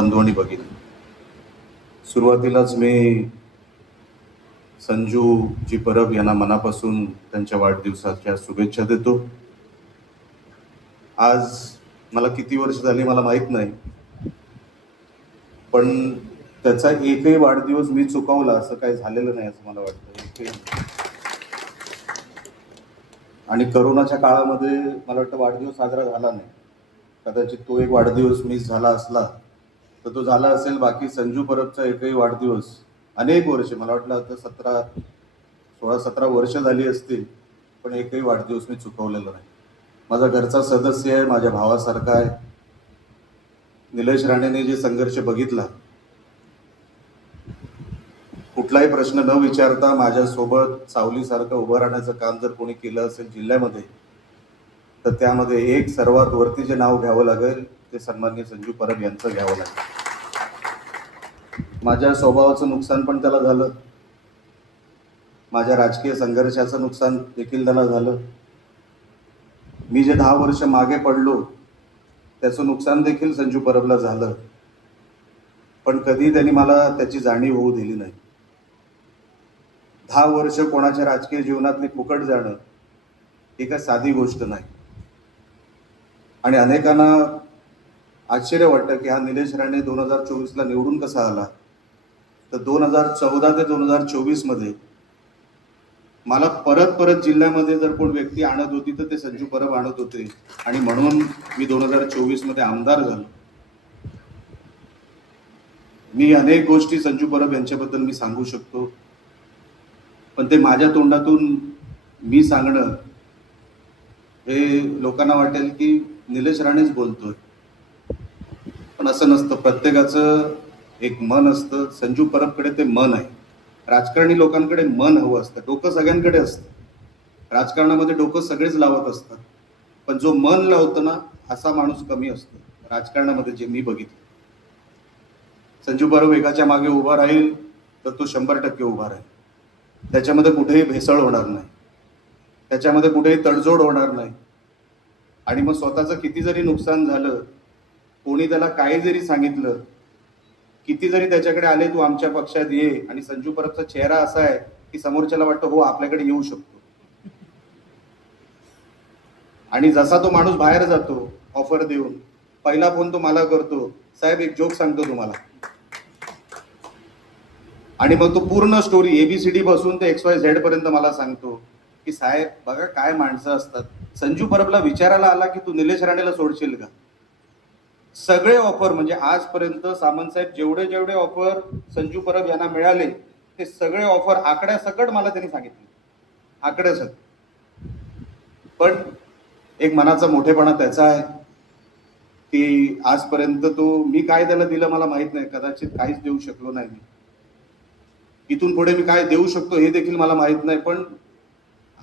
बंधू आणि भगिनी, सुरुवातीलाच मी संजूजी परब यांना मनापासून त्यांच्या वाढदिवसाच्या शुभेच्छा देतो. आज मला किती वर्ष झाली मला माहीत नाही, पण त्याचा एकही वाढदिवस मी चुकवला असं काही झालेलं नाही असं मला वाटतं. आणि करोनाच्या काळामध्ये मला वाटतं वाढदिवस साजरा झाला नाही. कदाचित तो एक वाढदिवस मिस झाला असला तर तो झाला असेल. बाकी संजू परबचा एकही वाढदिवस अनेक वर्ष, मला वाटलं आता 16-17 वर्ष झाली असतील, पण एकही वाढदिवस मी चुकवलेला नाही. माझा घरचा सदस्य आहे, माझ्या भावासारखा आहे. निलेश राणेने जे संघर्ष बघितला, कुठलाही प्रश्न न विचारता माझ्यासोबत सावलीसारखं उभं राहण्याचं काम जर कोणी केलं असेल जिल्ह्यामध्ये, तर त्यामध्ये एक सर्वात वरती जे नाव घ्यावं लागेल ते सन्माननीय संजू परब यांचं घ्यावं लागेल. माझ्या स्वभावाचं नुकसान पण त्याला झालं, माझ्या राजकीय संघर्षाचं नुकसान देखील त्याला झालं. मी जे 10 वर्ष मागे पडलो त्याचं नुकसान देखील संजू परबला झालं, पण कधी त्यांनी मला त्याची जाणीव होऊ दिली नाही. 10 वर्ष कोणाच्या राजकीय जीवनातली फुकट जाणं ही काय साधी गोष्ट नाही. आणि अनेकांना आश्चर्य वाटतं की हा निलेश राणे 2024ला निवडून कसा आला. तर 2014 ते 2024 मध्ये मला परत जिल्ह्यामध्ये जर कोण व्यक्ती आणत होती तर ते संजू परब आणत होते, आणि म्हणून मी 2024 मध्ये आमदार झालो. मी अनेक गोष्टी संजू परब यांच्याबद्दल मी सांगू शकतो, पण ते माझ्या तोंडातून मी सांगणं हे लोकांना वाटेल की निलेश राणेच बोलतोय, पण असं नसतं. प्रत्येकाचं एक मन असतं. संजू परबकडे ते मन आहे. राजकारणी लोकांकडे मन हवं असतं. डोकं सगळ्यांकडे असतं. राजकारणामध्ये डोकं सगळेच लावत असतात, पण जो मन लावतो ना असा माणूस कमी असतो राजकारणामध्ये, जे मी बघितलं. संजू परब एकाच्या मागे उभा राहील तर तो 100% उभा राहील. त्याच्यामध्ये कुठेही भेसळ होणार नाही, त्याच्यामध्ये कुठेही तडजोड होणार नाही. आणि मग स्वतःचं किती जरी नुकसान झालं, कोणी त्याला काही जरी सांगितलं, किती जरी त्याच्याकडे आले तू आमच्या पक्षात ये, आणि संजू परबचा चेहरा असा आहे की समोरच्याला वाटतं हो आपल्याकडे येऊ शकतो. आणि जसा तो माणूस बाहेर जातो ऑफर देऊन, पहिला फोन तो मला करतो, साहेब एक जोक सांगतो तुम्हाला. आणि मग तो पूर्ण स्टोरी ABCD पासून ते XYZ पर्यंत मला सांगतो की साहेब बघा काय माणसं असतात. संजू परबला विचारायला आला की तू निलेश राणेला सोडशील का. सगळे ऑफर, म्हणजे आजपर्यंत सामंत साहेब जेवढे ऑफर संजू परब यांना मिळाले ते सगळे ऑफर आकड्यासकट मला त्यांनी सांगितले, आकड्यासकट. पण एक मनाचा मोठेपणा त्याचा आहे की आजपर्यंत तो, मी काय त्याला दिलं मला माहित नाही, कदाचित काहीच देऊ शकलो नाही. मी इथून पुढे मी काय देऊ शकतो हे देखील मला माहित नाही, पण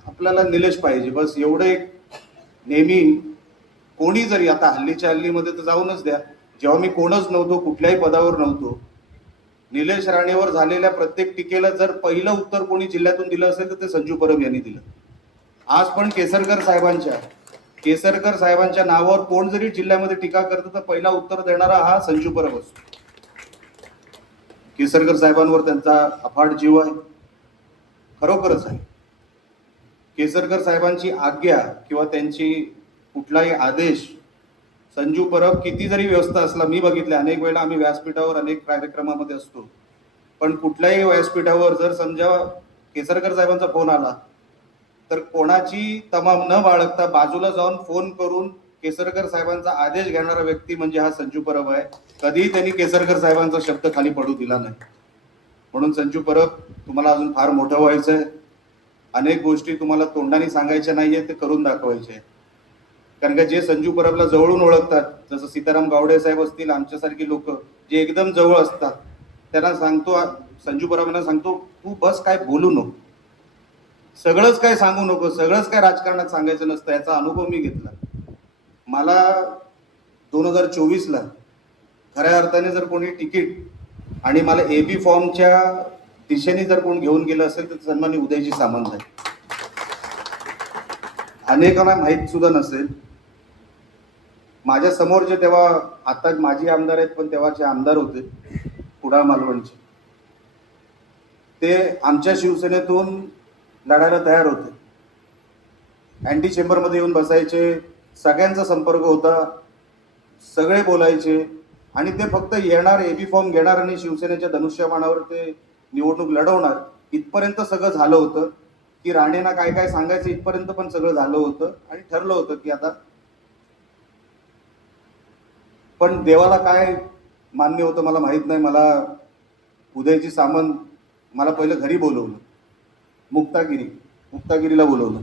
आपल्याला निलेश पाहिजे बस एवढं एक. नेहमी कोणी जरी, आता हल्लीच्या हल्लीमध्ये तर जाऊनच द्या, जेव्हा मी कोणच नव्हतो, कुठल्याही पदावर नव्हतो, निलेश राणेवर झालेल्या प्रत्येक टीकेला जर पहिलं उत्तर कोणी जिल्ह्यातून दिलं असेल तर ते संजू परब यांनी दिलं. आज पण केसरकर साहेबांच्या नावावर कोण जरी जिल्ह्यामध्ये टीका करतं तर पहिला उत्तर देणारा हा संजू परब असतो. केसरकर साहेबांवर त्यांचा अफाट जीव आहे, खरोखरच आहे. केसरकर साहेबांची आज्ञा किंवा त्यांची कुठलाही आदेश, संजू परब किती जरी व्यवस्था असला, मी बघितले अनेक वेळेला, आम्ही व्यासपीठावर अनेक कार्यक्रमामध्ये असतो, पण कुठल्याही व्यासपीठावर जर समजा केसरकर साहेबांचा फोन आला तर कोणाची तमाम न बाळगता बाजूला जाऊन फोन करून केसरकर साहेबांचा आदेश घेणारा व्यक्ती म्हणजे हा संजू परब आहे. कधीही त्यांनी केसरकर साहेबांचा शब्द खाली पडू दिला नाही. म्हणून संजू परब, तुम्हाला अजून फार मोठं व्हायचं आहे. अनेक गोष्टी तुम्हाला तोंडाने सांगायच्या नाहीये, ते करून दाखवायचे आहे. कारण का जे संजू परबला जवळून ओळखतात, जसं सीताराम गावडे साहेब असतील, आमच्यासारखी लोक जे एकदम जवळ असतात, त्यांना सांगतो, संजू परबांना सांगतो, तू बस काय बोलू नको, सगळंच काय सांगू नको, सगळंच काय राजकारणात सांगायचं नसतं. याचा अनुभव मी घेतला. मला 2024ला खऱ्या अर्थाने जर कोणी तिकीट आणि मला AB फॉर्मच्या दिशेने जर कोण घेऊन गेलं असेल तर सन्माननीय उदयजी सामंत आहे. अनेकांना माहीत सुद्धा नसेल, माझ्या समोर जे तेव्हा आता माजी आमदार आहेत पण तेव्हाचे आमदार होते कुडाळ मालवणचे, ते आमच्या शिवसेनेतून लढायला तयार होते. अँटी चेंबरमध्ये येऊन बसायचे, सगळ्यांचा संपर्क होता, सगळे बोलायचे आणि ते फक्त येणार, एबी फॉर्म घेणार आणि शिवसेनेच्या धनुष्यबाणावर ते निवडणूक लढवणार इथपर्यंत सगळं झालं होतं. की राणेंना काय काय सांगायचं इथपर्यंत पण सगळं झालं होतं आणि ठरलं होतं की आता, पण देवाला काय मान्य होतं मला माहित नाही. मला उदयजी सामंत मला पहिलं घरी बोलवलं, मुक्तागिरीला बोलवलं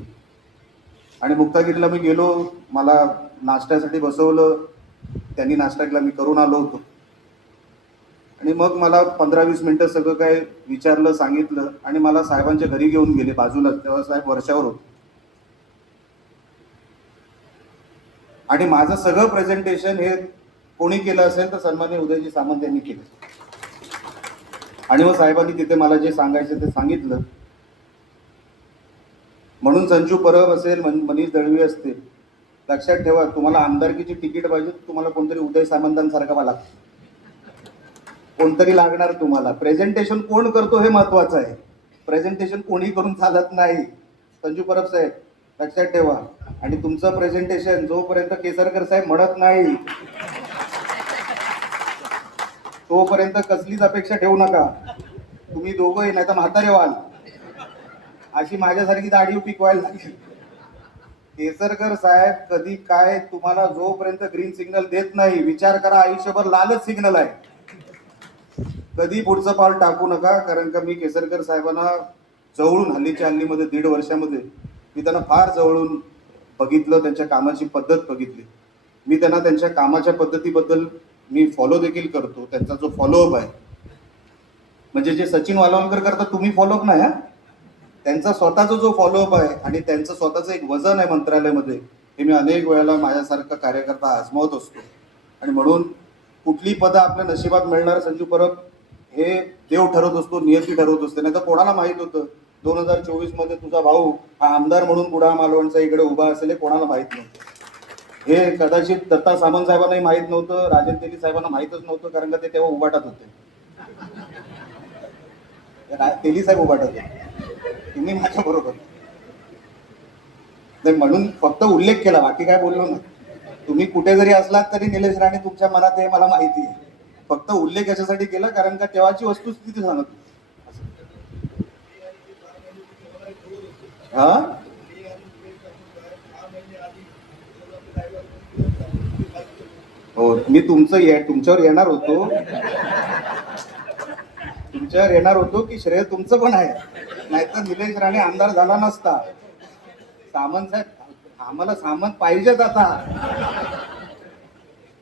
आणि मुक्तागिरीला मी गेलो. मला नाश्त्यासाठी बसवलं, त्यांनी नाश्ता केला, मी करून आलो होतो आणि मग मला 15-20 मिनिटं सगळं काय विचारलं, सांगितलं आणि मला साहेबांच्या घरी घेऊन गेले बाजूलाच. तेव्हा साहेब वर्षावर होते आणि माझं सगळं प्रेझेंटेशन हे कोणी केलं असेल तर सन्माननीय उदयजी सामंत यांनी केलं. आणि मग साहेबांनी तिथे मला जे सांगायचं ते सांगितलं. म्हणून संजू परब असेल, मनीष दळवी असतील, लक्षात ठेवा, तुम्हाला आमदारकीची तिकीट पाहिजे तुम्हाला कोणतरी उदय सामंतांसारखा मला कोणतरी लागणार. तुम्हाला प्रेझेंटेशन कोण करतो हे महत्वाचं आहे. प्रेझेंटेशन कोणी करून चालत नाही. संजू परब साहेब लक्षात ठेवा. आणि तुमचं प्रेझेंटेशन जोपर्यंत केसरकर साहेब म्हणत नाही तोपर्यंत कसलीच अपेक्षा ठेवू नका. तुम्ही दोघंही नाही तर म्हातारे व्हाल. अशी माझ्यासारखी दाढी पिकवायला लागेल. केसरकर साहेब कधी काय तुम्हाला जोपर्यंत ग्रीन सिग्नल देत नाही, विचार करा, आयुष्यभर लालच सिग्नल आहे. कधी पुढचं पाऊल टाकू नका. कारण का मी केसरकर साहेबांना जवळून हल्लीच्या हल्लीमध्ये 1.5 वर्षामध्ये मी त्यांना फार जवळून बघितलं, त्यांच्या कामाची पद्धत बघितली. मी त्यांना त्यांच्या कामाच्या पद्धतीबद्दल मी फॉलो देखील करतो. त्यांचा जो फॉलोअप आहे म्हणजे जे सचिन वालवलकर करतात तुम्ही फॉलोअप नाही, हा त्यांचा स्वतःचा जो फॉलोअप आहे आणि त्यांचं स्वतःचं एक वजन आहे मंत्रालयामध्ये, हे मी अनेक वेळेला माझ्यासारखा कार्यकर्ता आजमावत असतो. आणि म्हणून कुठली पदं आपल्या नशिबात मिळणार संजू परब हे देव ठरवत असतो, नियती ठरवत असते. नाही तर कोणाला माहित होतं 2024 मध्ये तुझा भाऊ हा आमदार म्हणून कुडाळ मालवणचा इकडे उभा असेल, हे कोणाला माहित नव्हतं. हे कदाचित दत्ता सामंत साहेबांनाही माहित नव्हतं, राजन तेली साहेबांना माहितच नव्हतं, कारण का ते तेव्हा उभाटात होते. तेली साहेब उभाटात होते, तुम्ही माझ्या बरोबर नाही. म्हणून फक्त उल्लेख केला, बाकी काय बोललो ना. तुम्ही कुठे जरी असलात तरी निलेश राणे तुमच्या मनात आहे मला माहिती आहे. फक्त उल्लेख याच्यासाठी केला कारण का तेव्हाची वस्तुस्थिती सांगत. हा हो, मी तुमच्यावर येणार होतो की श्रेय तुमचं पण आहे. नाहीतर निलेश राणे आमदार झाला नसता. सामंत साहेब आम्हाला सामंत पाहिजेच. आता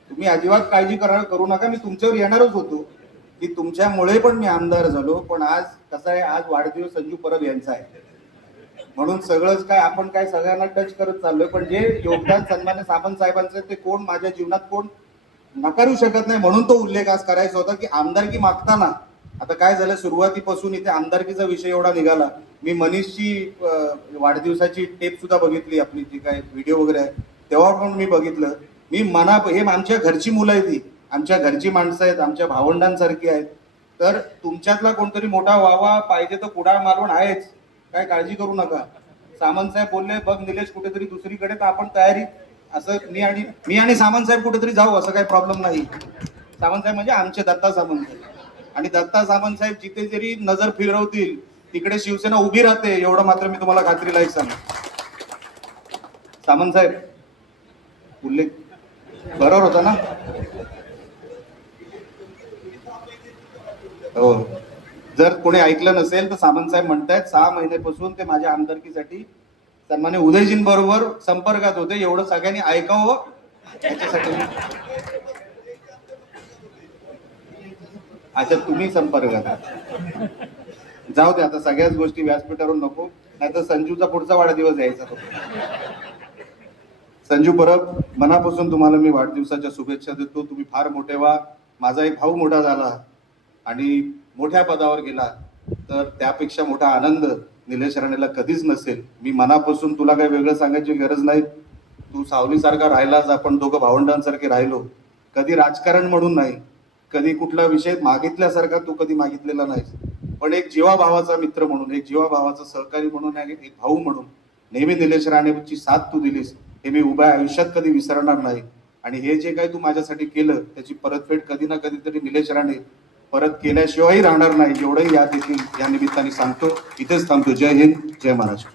तुम्ही अजिबात काळजी करू नका. मी तुमच्यावर येणारच होतो की तुमच्यामुळे पण मी आमदार झालो. पण आज कसं आहे, आज वाढदिवस संजू परब यांचा आहे म्हणून सगळंच काय आपण काय सगळ्यांना टच करत चाललोय. पण जे योगदान सन्मान्य सामंत साहेबांचं ते कोण माझ्या जीवनात कोण नकारू शकत नाही. म्हणून तो उल्लेख आज करायचा होता की आमदारकी मागताना आता काय झालं, सुरुवातीपासून इथे आमदारकीचा विषय एवढा निघाला. मी मनीषची वाढदिवसाची टेप सुद्धा बघितली, आपली जी काय व्हिडिओ वगैरे आहे तेव्हा पण मी बघितलं. मी हे आमच्या घरची मुलं आहेत, ती आमच्या घरची माणसं आहेत, आमच्या भावंडांसारखी आहेत. तर तुमच्यातला कोणतरी मोठा व्हावा पाहिजे तर कुडाळ मालवण आहेच, काय काळजी करू नका. सामंत साहेब बोलले बघ निलेश कुठेतरी दुसरीकडे, तर आपण तयारी. असं मी आणि सामंत साहेब कुठेतरी जाऊ असं काही प्रॉब्लेम नाही. सामंत साहेब म्हणजे आमचे दत्ता सामंत साहेब. आणि दत्ता सामंत साहेब जिथे जरी नजर फिरवतील तिकडे शिवसेना उभी राहते, एवढं मात्र मी तुम्हाला खात्रीला एक सांग. सामंत साहेब उल्लेख बरोबर होता ना. हो, जर कोणी ऐकलं नसेल तर सामंत साहेब म्हणतायत 6 महिन्यापासून ते माझ्या आमदारकीसाठी सन्मान्य उदयजींबरोबर संपर्कात होते. एवढं सगळ्यांनी ऐकावं त्याच्यासाठी. अच्छा, तुम्ही संपर्कात जाऊ दे. आता सगळ्याच गोष्टी व्यासपीठावर नको, नाहीतर संजूचा पुढचा वाढदिवस यायचा. तो संजू परब, मनापासून तुम्हाला मी वाढदिवसाच्या शुभेच्छा देतो. तुम्ही फार मोठे व्हा. माझा एक भाऊ मोठा झाला आणि मोठ्या पदावर गेला तर त्यापेक्षा मोठा आनंद निलेश राणेला कधीच नसेल. मी मनापासून तुला काही वेगळं सांगायची गरज नाही. तू सावलीसारखा राहिलास, आपण दोघं भावंडांसारखे राहिलो. कधी राजकारण म्हणून नाही, कधी कुठला विषय मागितल्यासारखा तू कधी मागितलेला नाहीस, पण एक जीवाभावाचा मित्र म्हणून, एक जीवाभावाचा सहकारी म्हणून आणि एक भाऊ म्हणून नेहमी निलेश राणेची साथ तू दिलीस, हे मी उभ्या आयुष्यात कधी विसरणार नाही. आणि हे जे काही तू माझ्यासाठी केलं त्याची परतफेड कधी ना कधीतरी निलेश राणे परत केल्याशिवायही राहणार नाही, एवढंही या देखील या निमित्ताने सांगतो. इथेच थांबतो. जय हिंद, जय महाराष्ट्र.